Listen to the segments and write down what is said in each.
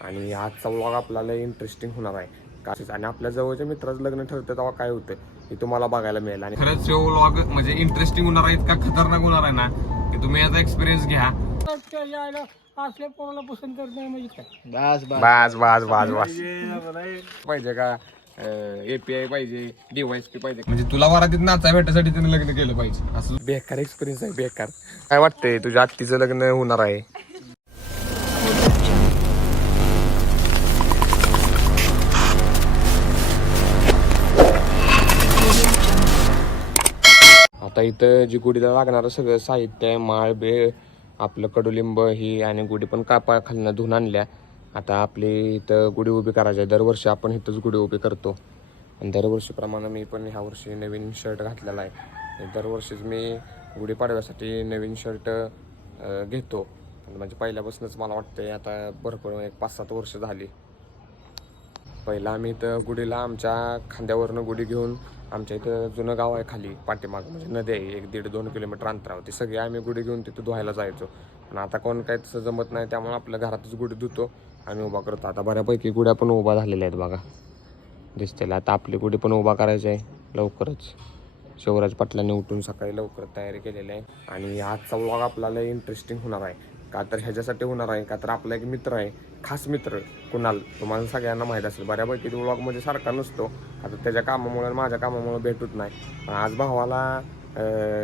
आणि आजचा व्लॉग आपल्याला इंटरेस्टिंग होणार आहे. आणि आपल्या जवळच्या मित्राचं लग्न ठरतं तेव्हा काय होतं हे तुम्हाला बघायला मिळेल. आणि खरंच हे व्लॉग म्हणजे इंटरेस्टिंग होणार आहे इतका खतरनाक होणार आहे ना की तुम्ही याचा एक्सपिरियन्स घ्या. यायला असल्या पोराला पसंत करत नाही म्हणजे काय बास बास बास बास पाहिजे का एपीआय पाहिजे डिवाइस पी पाहिजे. म्हणजे तुला वरातीत नाचा भेटायसाठी त्याने लग्न केलं पाहिजे असं. बेकार एक्सपिरियन्स आहे बेकार. काय वाटतंय तुझ्या आत्तीचं लग्न होणार आहे? आता इथं जी गुढीला लागणारं सगळं साहित्य आहे माळ बेळ आपलं कडुलिंब ही आणि गुढी पण कापा खालनं धुवून आणल्या. आता आपली इथं गुढी उभी करायची आहे. दरवर्षी आपण इथंच गुढी उभी करतो. आणि दरवर्षीप्रमाणे मी पण ह्या वर्षी नवीन शर्ट घातलेला आहे. दरवर्षीच मी गुढीपाडव्यासाठी नवीन शर्ट घेतो. म्हणजे पहिल्यापासूनच मला वाटतं आता भरपूर एक पाच सात वर्ष झाली. पहिला आम्ही इथं गुढीला आमच्या खांद्यावरनं गुढी घेऊन आमच्या इथं जुनं गाव आहे खाली पाठीमाग म्हणजे नदी आहे एक दीड दोन किलोमीटर अंतरावर. ती सगळी आम्ही गुढी घेऊन तिथं धुवायला जायचो. पण आता कोण काय तसं जमत नाही त्यामुळे आपल्या घरातच गुढी धुतो. आम्ही उभा करतो. आता बऱ्यापैकी गुड्या पण उभा झालेल्या आहेत बघा. दिसतेला आता आपली गुढी पण उभा करायची आहे लवकरच. शिवराज पाटलांनी उठून सकाळी लवकर तयारी केलेली आहे. आणि आजचा व्लॉग आपल्याला इंटरेस्टिंग होणार आहे. का तर ह्याच्यासाठी होणार आहे का तर आपला एक मित्र आहे खास मित्र कुणाल तुम्हाला सगळ्यांना माहीत असेल. बऱ्यापैकी तो व्लॉगमध्ये सारखा नसतो. आता त्याच्या कामामुळे आणि माझ्या कामामुळे भेटत नाही. पण आज भावाला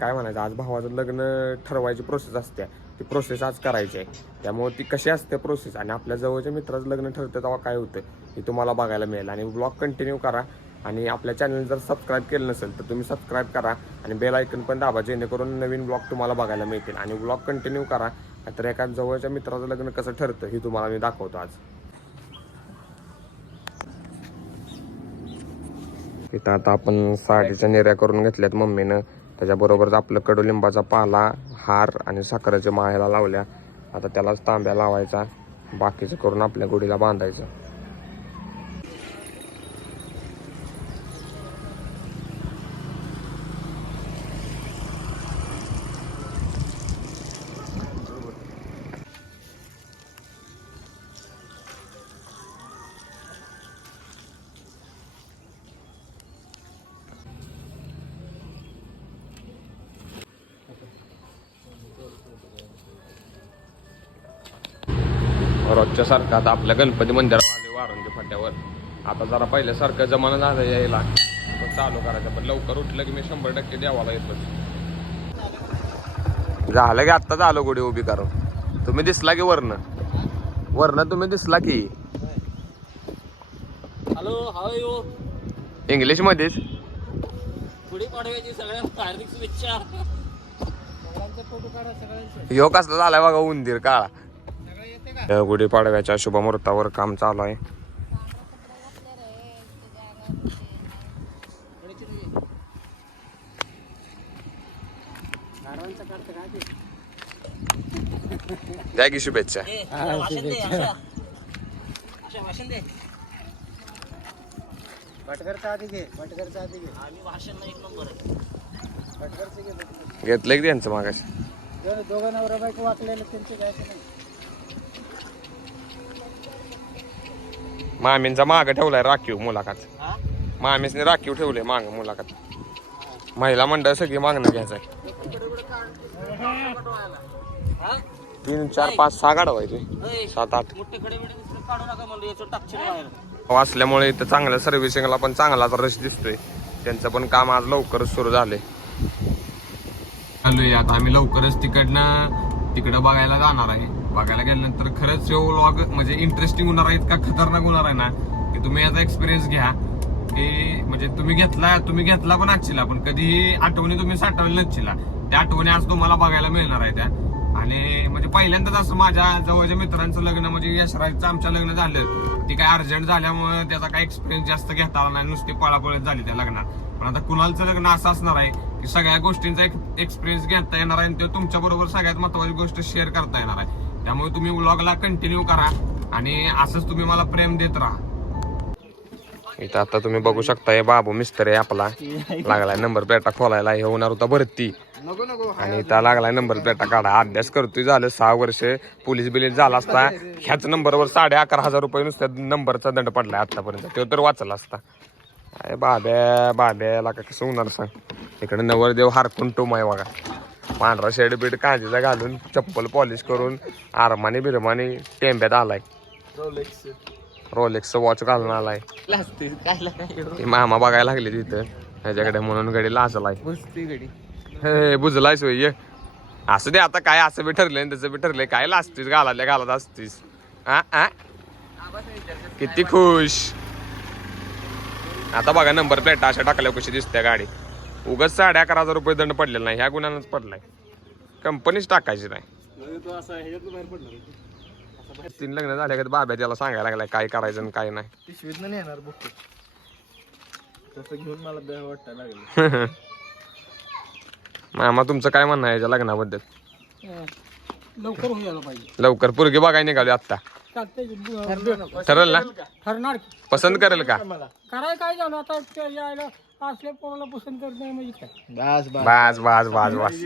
काय म्हणायचं? आज भावाचं लग्न ठरवायची प्रोसेस असते. ती प्रोसेस आज करायची आहे. त्यामुळे ती कशी असते प्रोसेस आणि आपल्या जवळच्या मित्राचं लग्न ठरतं तेव्हा काय होतं? हे तुम्हाला बघायला मिळेल. आणि ब्लॉग कंटिन्यू करा. आणि आपल्या चॅनल जर सबस्क्राईब केलं नसेल तर तुम्ही सबस्क्राईब करा. आणि बेल आयकन पण दाबा जेणेकरून नवीन ब्लॉग तुम्हाला बघायला मिळतील. आणि ब्लॉग कंटिन्यू करा. तर एका जवळच्या मित्राचं लग्न कसं ठरतं हे तुम्हाला मी दाखवतो आज. तिथं आता आपण साडीच्या निर्या करून घेतल्यात मम्मीनं. त्याच्याबरोबरच आपलं कडुलिंबाचा पाला हार आणि साखरेच्या माळ्याला लावल्या. आता त्यालाच तांब्या लावायचा. बाकीचं करून आपल्या गुढीला बांधायचं. रोजच्या सारखं आता आपल्या गणपती मंदिरावर आले वारंजी फाट्यावर. आता जरा पहिल्यासारखं जमाना झालं यायला. चालू करायचं पण लवकर उठलं की मी शंभर टक्के देवाला येतो झालं की आत्ताच आलो गुढी उभी करून. तुम्ही दिसला की वरनं? वरनं तुम्ही दिसला की. हॅलो हाय यो? इंग्लिश मध्येच. पुढे पाडव्याची सगळ्यांना हार्दिक शुभेच्छा. सगळ्यांचे फोटो काढा सगळ्यांचे ह्यो कसला झालाय बघा उंदीर काळा. सगळं येते का गुढी पाडव्याच्या शुभमुहूर्तावर काम चालू आहे. द्या की शुभेच्छा. घेतलं की त्यांचं मागाशी? दोन दोघं नवरा बायको वाकलेलं त्यांचे घ्यायचे नाही. मामींचा माग ठेवलाय राखीव मुलाखत. मामीसने राखीव ठेवले माग मुलाखत. महिला मंडळ सगळी मागणं घ्यायचंय. तीन चार पाच सहा गाडा व्हायचे सात आठ. असल्यामुळे इथं चांगल्या सर्व्हिसिंगला पण चांगलाच रश दिसतोय. त्यांचं पण काम आज लवकरच सुरू झालंय आलोय आता आम्ही लवकरच तिकडनं तिकडं बघायला जाणार आहे. बघायला गेल्यानंतर खरंच हे व्लॉग म्हणजे इंटरेस्टिंग होणार आहे इतका खतरनाक होणार आहे ना की तुम्ही याचा एक्सपिरियन्स घ्या. की म्हणजे तुम्ही घेतला तुम्ही घेतला पण आजचीला पण कधीही आठवणी तुम्ही साठवली नसशीला त्या आठवणी आज तुम्हाला बघायला मिळणार आहे त्या. आणि म्हणजे पहिल्यांदाच असं माझ्या जवळच्या मित्रांचं लग्न म्हणजे यशराजचं आमच्या लग्न झालं. ते काय अर्जंट झाल्यामुळे त्याचा काय एक्सपिरियन्स जास्त घेता आला नाही नुसती पळापळत झाली त्या लग्नात. पण आता कुणालचं लग्न असं असणार आहे की सगळ्या गोष्टींचा एक एक्सपिरियन्स घेता येणार आहे आणि तो तुमच्याबरोबर सगळ्यात महत्वाची गोष्ट शेअर करता येणार आहे. त्यामुळे तुम्ही व्लॉगला कंटिन्यू करा आणि असंच तुम्ही मला प्रेम देत राहा. इथं आता तुम्ही बघू शकता हे बाबू मिस्त्री आहे आपला. लागलाय नंबर प्लेटा खोलायला हे होणार होता भरती. नको नको. आणि इथं लागलाय नंबर प्लेटा काढा. अभ्यास करतोय झालं सहा वर्ष पोलीस बिलीस झाला असता. ह्याच नंबरवर साडे अकरा हजार रुपये नुसत्या नंबरचा दंड पडलाय आतापर्यंत. तो तर वाचला असता. अरे बाब्या बाब्याला का कसं होणार सांग. इकडे नवरदेव हारकून टोम आहे बघा. पांढरा शेड बीड कांजीला घालून चप्पल पॉलिश करून आरमाने बिरमाने टेंब्यात आलाय. रोलेक्स रोलेक्स वॉच घालून आलाय. ती मामा बघायला लागले तिथं. ह्याच्याकडे म्हणून गडी लाजलाय. हे बुजलाय सोय असं दे आता काय असं बी ठरलंय त्याचं बी ठरलंय. काय लाजतीस घालायला घालत असतीस. आ आ? किती खुश. आता बघा नंबर प्लेट अशा टाकल्या कशी दिसते गाडी. उगाच साडे अकरा हजार रुपये दंड पडलेला नाही. ह्या गुन्ह्यानंच पडलाय. कंपनीच टाकायची नाही. तो असं ह्याच्यात बाहेर पडणार तीन लग्न झाल्या का बाब्या त्याला सांगायला लागलाय काय करायचं आणि काय नाही. पिशवीत नाही येणार बुक तसं घेऊन मला द्या वाटायला लागलं. मामा तुमचं काय म्हणणं आहे याच्या लग्नाबद्दल? लवकर होऊन पाहिजे. लवकर. पोरगी बघायला निघाली आत्ता. ठरल ना? ठरणार पसंत करेल का? काय झालं आता? ते यायला असल्या पोराला पसंत करत नाही म्हणजे काय? बस बस. बाज बाज बाज बाज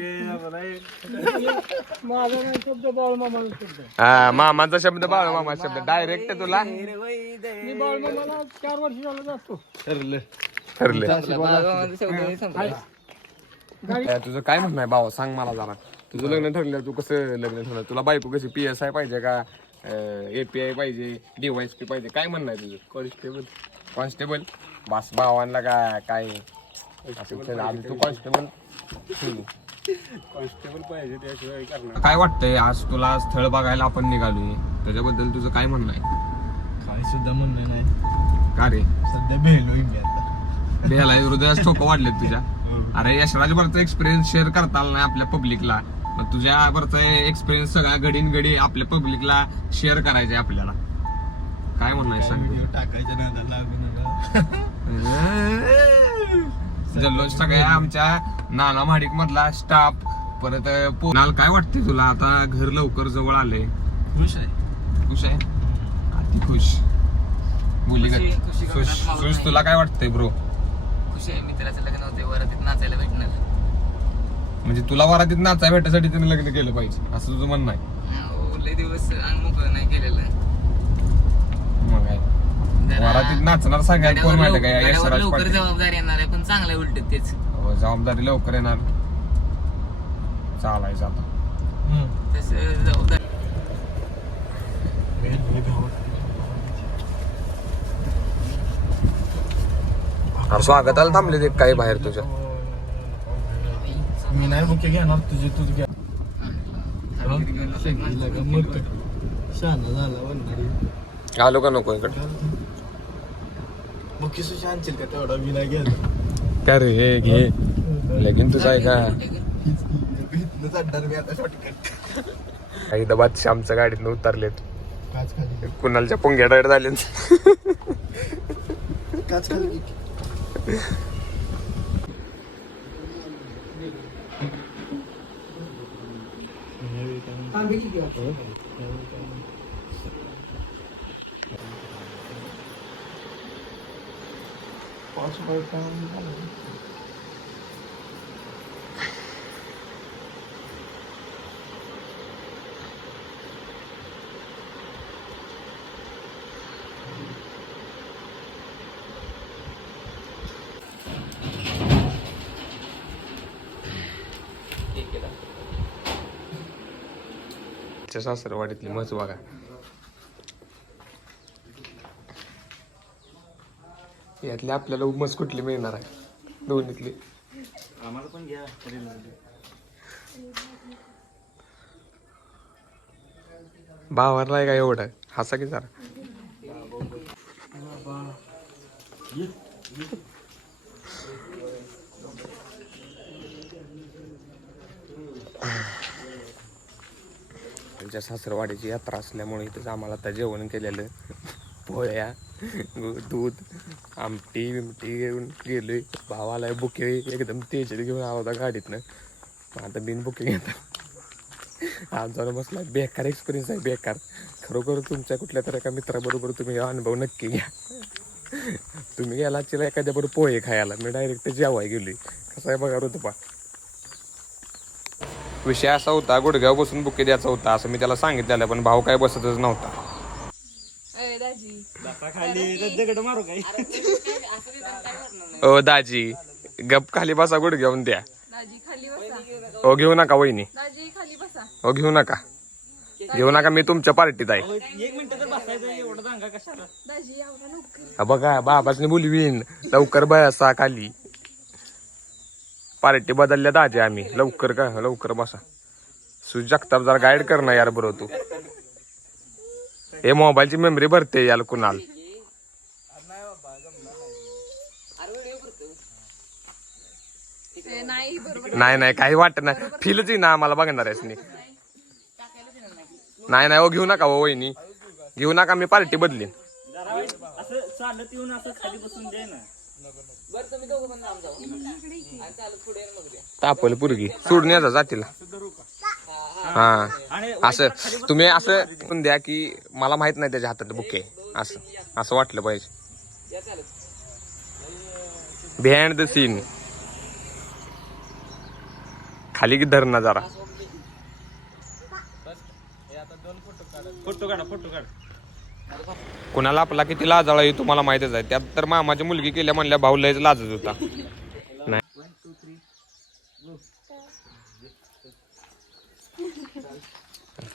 माझा नाही शब्द शब्द. हा मामाचा शब्द बाळ मामा शब्द डायरेक्ट तुला? मी बाळ मामाला चार वर्ष झालं जातो. ठरलं. ठरले. गाडी तुझं काय म्हणणं आहे? भावा सांग मला जरा. तुझं लग्न ठरलं तू कसं लग्न ठरलं? तुला बायको कशी पी एस आय पाहिजे का? एपीआय पाहिजे डीवायस पी पाहिजे काय म्हणणं आहे तुझं? कॉन्स्टेबल कॉन्स्टेबल बास भावांना काय? असं आधी तू कॉन्स्टेबल कॉन्स्टेबल पाहिजे त्याशिवाय करणार. काय वाटतंय आज तुला स्थळ बघायला आपण निघालोय. त्याच्याबद्दल तुझं काय म्हणणं आहे? काय सुद्धा म्हणणं नाही. का रे? सध्या भेलोय मी आता. बेला हृदयास ठोकं वाढलेत तुझ्या. अरे यशराज बरचा एक्सपिरियन्स शेअर करता आला नाही आपल्या पब्लिकला मग तुझ्या बरचा एक्सपिरियन्स सगळ्या घडीन घडी आपल्या पब्लिकला शेअर करायचे आपल्याला. काय म्हणणं आहे सांग? नका. जल्लोष सगळ्या आमच्या नाना महाडिक मधला स्टाफ परत पोनाल काय वाटते तुला? आता घर लवकर जवळ आले. खुश आहे. खुश आहे? अति खुश. का खुशी- खुशी. तुला काय वाटतंय ब्रो खुशी आहे मित्राचं लग्न होते वरातीत नाचायला भेटणार. म्हणजे तुला वरातीत नाचाय भेटायसाठी त्याने लग्न केलं पाहिजे असं तुझं म्हणणं आहे. लय दिवस अंग मोकळं नाही केलेलं. मग काय? जरा वरातीत नाचणार सगळ्यात कोण गड्यावर माहिती लव- काय? गड्यावर यशराज लवकर पाटील. जबाबदारी येणार आहे पण चांगलं उलट तेच. हो, जबाबदारी लवकर येणार. चालायचं आता. तसं जबाबदारी अरे स्वागताला थांबले ते काही बाहेर तुझ्या. नाही बुके घेणार तुझे तुझ घ्या झाला आलो का नको इकडे? बुके सुशी आणशील का तेवढा मी नाही घ्यायला काय रे? हे घे. लगीन तुझं आहे का? काही दबात श्यामच्या गाडीतनं उतरलेत. काच खाली कुणालच्या पुंग्या टायर झाले काच खाली. હા ભેગી ગયો. પાંચ બાય सासरवाडीतली मज बघा. यातली आपल्याला उमस कुठली मिळणार आहे? दोन्हीतली. आम्हाला पण घ्या भावाला आहे का एवढं? हसा की जरा. आमच्या सासरवाडीची यात्रा असल्यामुळे इथं आम्हाला आता जेवण केलेलं. पोळ्या दूध आमटी बिमटी घेऊन गेलोय. भावाला बुके एकदम तेजत घेऊन आला होता गाडीतनं. आता बिन बुके घेता. आज बसला बेकार एक्सपिरियन्स आहे बेकार. खरोखर तुमच्या कुठल्या तरी एका मित्राबरोबर तुम्ही हा अनुभव नक्की घ्या. तुम्ही गेला चिला एखाद्या बरोबर पोहे खायला. मी डायरेक्ट जेवाय गेली कसं आहे बघा रुतपा विषय असा होता गुडघ्यावर बसून बुके द्यायचा होता असं मी त्याला सांगितलेलं पण भाऊ काय बसतच नव्हता. ओ दाजी गप खाली बसा गुडघ्यावून द्या. दाजी खाली बसा. ओ घेऊ नका वहिनी. दाजी खाली बसा. ओ घेऊ नका. घेऊ नका मी तुमच्या पार्टीत आहे. एक मिनिट तर बसायचं एवढं दांगा कशाला? दाजी आवरा लवकर. हा बघा बाबासने बोलवीन. लवकर बसा खाली. पार्टी बदलल्या दाजे आम्ही. लवकर का? लवकर बसा. सुज जगताप जरा गाईड कर ना यार बरोबर तू. हे मोबाईलची मेमरी भरते याला कुणाल. नाही नाही काही वाटत नाही. फिलच येईना आम्हाला बघणार आहेस नाही नाही नाही हो घेऊ नका ओ वहिनी. घेऊ नका मी पार्टी बदलीन. जरा असं चालत येऊन असं खाली बसून दे ना तापल पुरगी. सोडून याचा जातीला. हा. असं तुम्ही असं पण द्या की मला माहीत नाही त्याच्या हातात बुके. असं असं वाटलं पाहिजे. बिहाइंड द सीन खाली की धरणा जरा. फोटो काढा फोटो काढा. कुणाला आपला किती लाजाळा आहे तुम्हाला माहितच आहे. त्यात तर मामाची मुलगी केल्या म्हणल्या भाऊ लयच लाजत होता. नाही.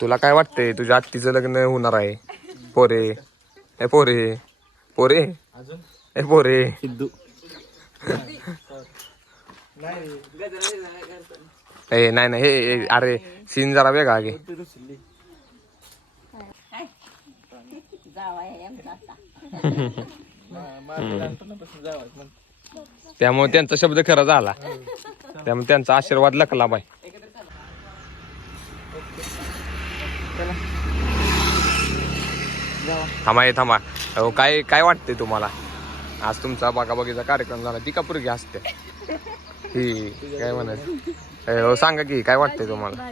तुला काय वाटतंय? तुझ्या आत्तीचं लग्न होणार आहे. पोरे. ए पोरे. पोरे. ए पोरे. ए नाही नाही. हे हे, अरे सीन जरा वेगळा त्यामुळे त्यांचा शब्द खरा झाला. त्यामुळे त्यांचा आशीर्वाद लकला बाय थांबा हे थांबा. अहो काय काय वाटतंय तुम्हाला? आज तुमचा बागाबागीचा कार्यक्रम झाला. ती का पुरगी असते. ही काय म्हणायचं? अहो सांगा की काय वाटतंय तुम्हाला?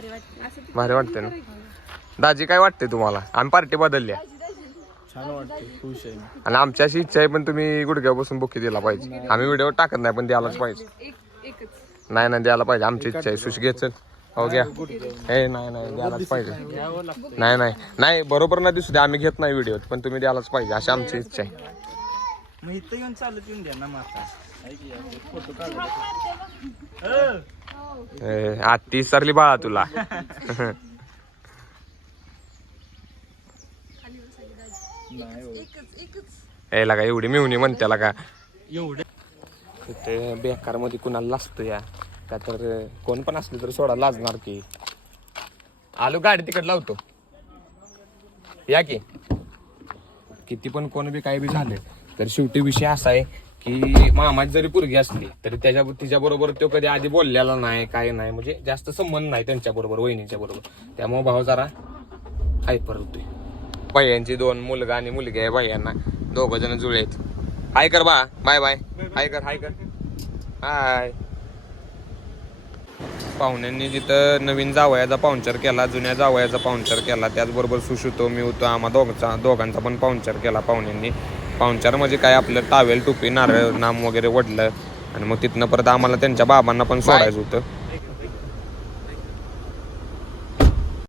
भारी वाटतंय ना? दाजी काय वाटतंय तुम्हाला? आम्ही पार्टी बदलल्या. छान वाटते खुश आहे मी. आणि आमची अशी इच्छा आहे पण तुम्ही गुडघ्यापासून बुकी दिला पाहिजे. आम्ही व्हिडिओ टाकत नाही पण द्यायलाच पाहिजे. एक एकच. नाही नाही द्यायला पाहिजे. आमची इच्छा आहे. सुश घ्यायचं हो घ्या. ए नाही नाही द्यायलाच पाहिजे. नाही नाही नाही बरोबर ना दिसू द्या आम्ही घेत नाही व्हिडिओ पण तुम्ही द्यायलाच पाहिजे. अशी आमची इच्छा आहे. मग इथं येऊन चालत येऊन द्या ना माता फोटो काढ ए, आत्ती सरली बाळा तुला एकच एकच यायला का एवढी मिळवणी म्हणते का एवढं. ते बेकारमध्ये कुणाला लाजतो या. का तर कोण पण असले तर सोडा लाजणार की. आलो गाडी तिकड लावतो. या की. किती पण कोण बी काय बी झाले तर शेवटी विषय असा आहे की मामाची जरी पोरगी असली तरी त्याच्या तिच्या बरोबर तो कधी आधी बोललेला नाही काय नाही. म्हणजे जास्त संबंध नाही त्यांच्या बरोबर वहिनीच्या बरोबर त्यामुळे भाऊ जरा हायपर होतोय. भैयांची दोन मुलगा आणि मुलगी आहे भैयांना दोघ जण जुळे आहेत. हाय कर बा. Bye bye. हाय कर हाय कर. हाय. पाहुण्यांनी जिथं नवीन जावयाचा पाहुणचार केला जुन्या जावयाचा पाहुणचार केला त्याचबरोबर सुशुतो मी होतो आम्हा दोघांचा दोघांचा पण पाहुणचार केला पाहुण्यांनी. पाहुणचार म्हणजे काय? आपलं टावेल टोपी नारळ नाम वगैरे वडलं. आणि मग तिथनं परत आम्हाला त्यांच्या बाबांना पण सोडायचं होतं.